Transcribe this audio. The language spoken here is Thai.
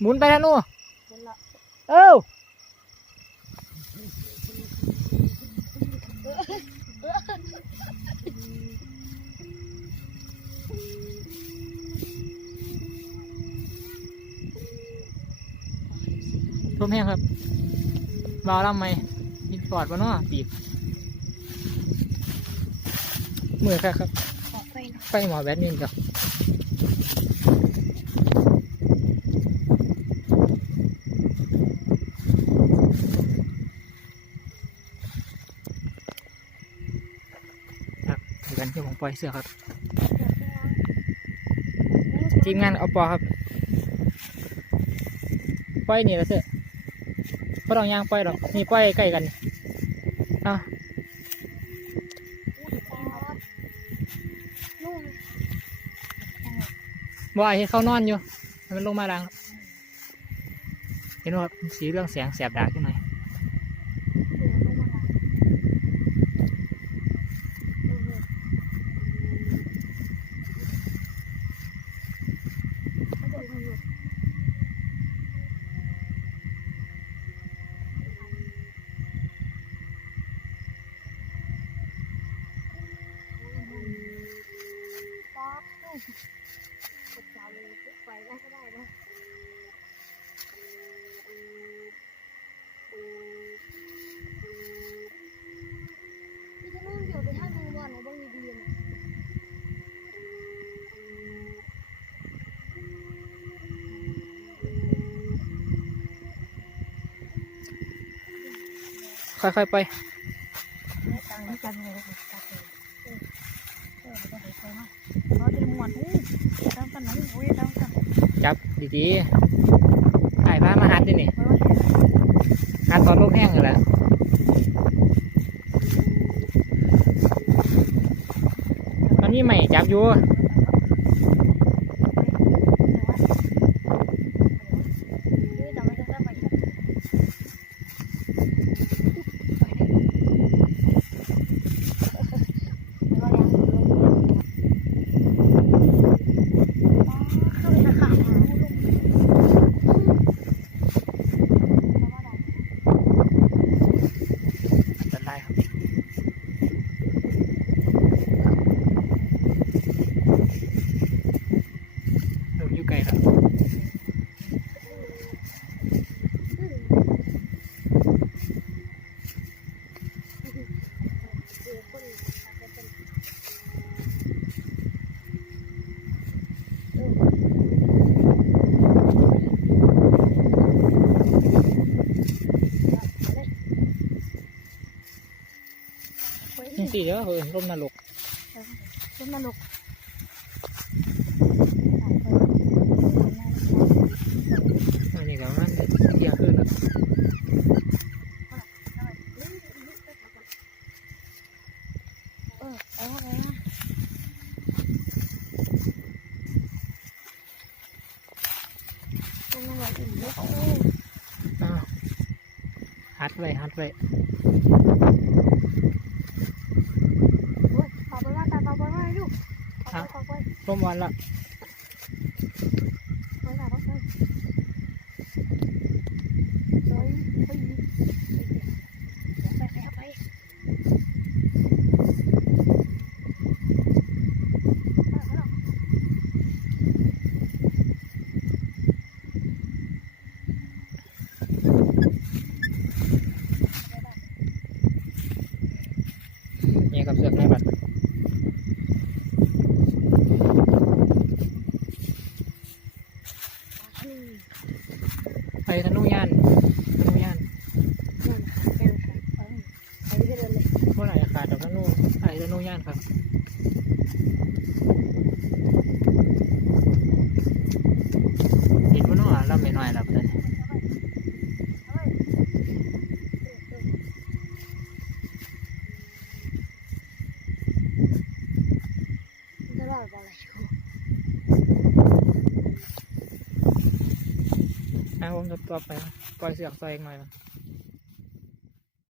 หมุนไปทางนู้นเออลมแห้งครับเบาล่ำไหมมีปอดวะเนาะปีกมือครับไฟหมอแบดมินครับกันที่ผมปล่อยเสื้อครับทีมงานเอาปอครับปล่อยนี่ละเสื้อเพราะเราย่างปล่อยหรอกนี่ปล่อยใกล้กันอ่ะบ่ายเห็นเขานอนอยู่มันลงมาดังเห็นว่าสีเรื่องแสงแสบดาขึ้นหน่อยไปได้ก็ได้นะพี่จะนุ่งเดี๋ยวไปท่านึงก่อนนะบ้างดีๆนะค่อยๆไปตังค์กันเลยตัดเลยไม่ได้ใช่ไหมเราจะม้วนตามกันหน่อยโอ้ยตามกันจับดีๆถ่ายผ้ามาหัดดินี่หัดตอนลมแห้งเลยแหละตอนนี้ใหม่จับอยู่อยู่ไกลแล้วนี่สิเดี๋ยวร่มนรกร่มนรกอันนี้ก็มันเที่ยงคืนแล้วหัดไว้ปาไปว่าตาปาไปว่าลูกร่มวันละนี่กับเสือกในบัตรไปธนูย่านพวกไหนขาดดอกธนูไอ้ธนูย่านครับเห็นว่าน้องลำไม่น้อยแล้วแต่ผมจะตัวไปปล่อยเสือกใส่เองหน่อย